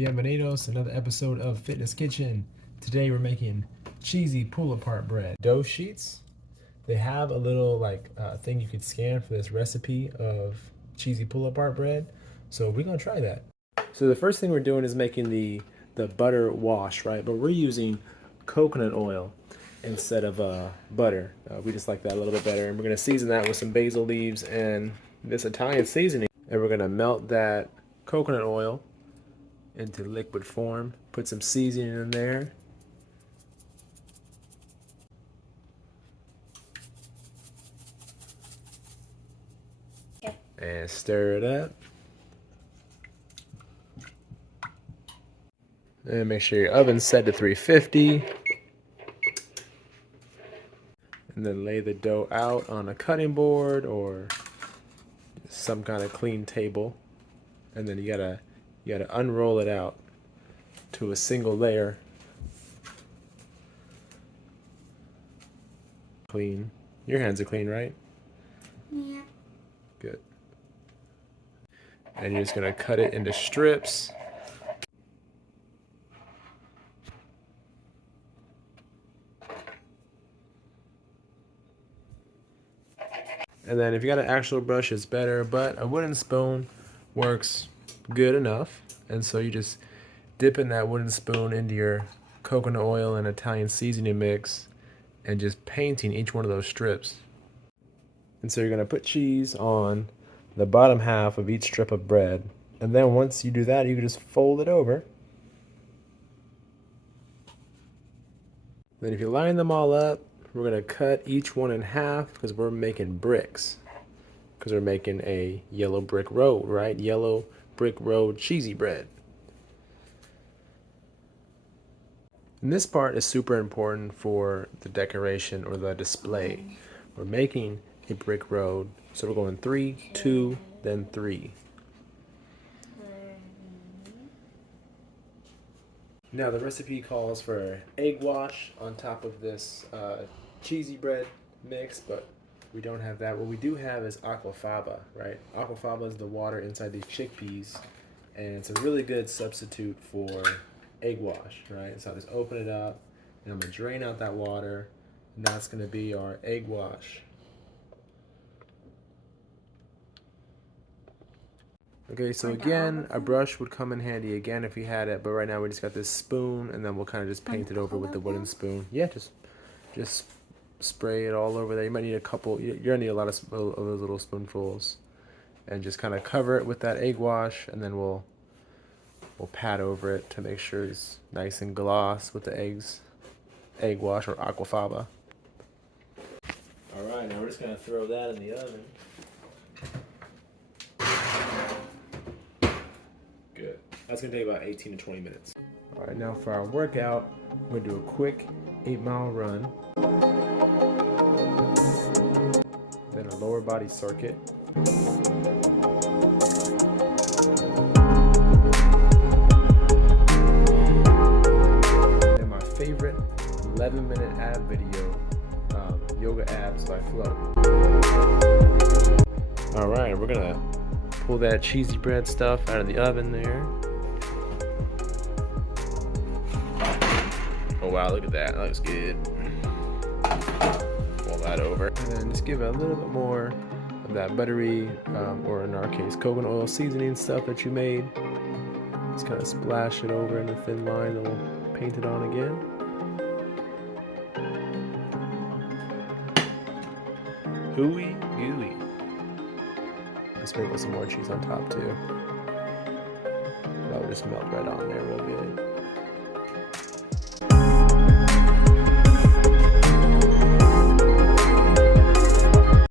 Bienvenidos to another episode of Fitness Kitchen. Today we're making cheesy pull-apart bread. Dough sheets, they have a little thing you could scan for this recipe of cheesy pull-apart bread. So we're gonna try that. So the first thing we're doing is making the butter wash, right? But we're using coconut oil instead of butter. We just like that a little bit better. And we're gonna season that with some basil leaves and this Italian seasoning. And we're gonna melt that coconut oil into liquid form, put some seasoning in there. Okay. And stir it up. And make sure your oven's set to 350. And then lay the dough out on a cutting board or some kind of clean table. And then you gotta unroll it out to a single layer. Clean. Your hands are clean, right? Yeah. Good. And you're just gonna cut it into strips. And then if you got an actual brush, it's better, but a wooden spoon works good enough. And so you just dip in that wooden spoon into your coconut oil and Italian seasoning mix and just painting each one of those strips. And so you're gonna put cheese on the bottom half of each strip of bread. And then once you do that, you can just fold it over. Then if you line them all up, we're gonna cut each one in half because we're making bricks. Because we're making a yellow brick road, right? Yellow brick road cheesy bread. And this part is super important for the decoration or the display. We're making a brick road, so we're going 3, 2, then 3. Now the recipe calls for egg wash on top of this cheesy bread mix, but we don't have that. What we do have is aquafaba, right? Aquafaba is the water inside these chickpeas, and it's a really good substitute for egg wash, right? So I'll just open it up, and I'm gonna drain out that water, and that's gonna be our egg wash. Okay, so again, a brush would come in handy again if you had it, but right now we just got this spoon, and then we'll kind of just paint it over with the wooden spoon. Yeah, just spray it all over there. You might need a couple, you're gonna need a lot of those little spoonfuls. And just kind of cover it with that egg wash, and then we'll pat over it to make sure it's nice and gloss with the egg wash or aquafaba. All right, now we're just gonna throw that in the oven. Good. That's gonna take about 18 to 20 minutes. All right, now for our workout, we're gonna do a quick 8-mile run. Then a lower body circuit. And my favorite 11-minute ab video, yoga abs by Flow. All right, we're gonna pull that cheesy bread stuff out of the oven there. Oh wow, look at that, that looks good. Pull that over. And then just give it a little bit more of that buttery, or in our case, coconut oil seasoning stuff that you made. Just kind of splash it over in a thin line, and we'll paint it on again. Hooey gooey. Sprinkle some more cheese on top too. That'll just melt right on there real good.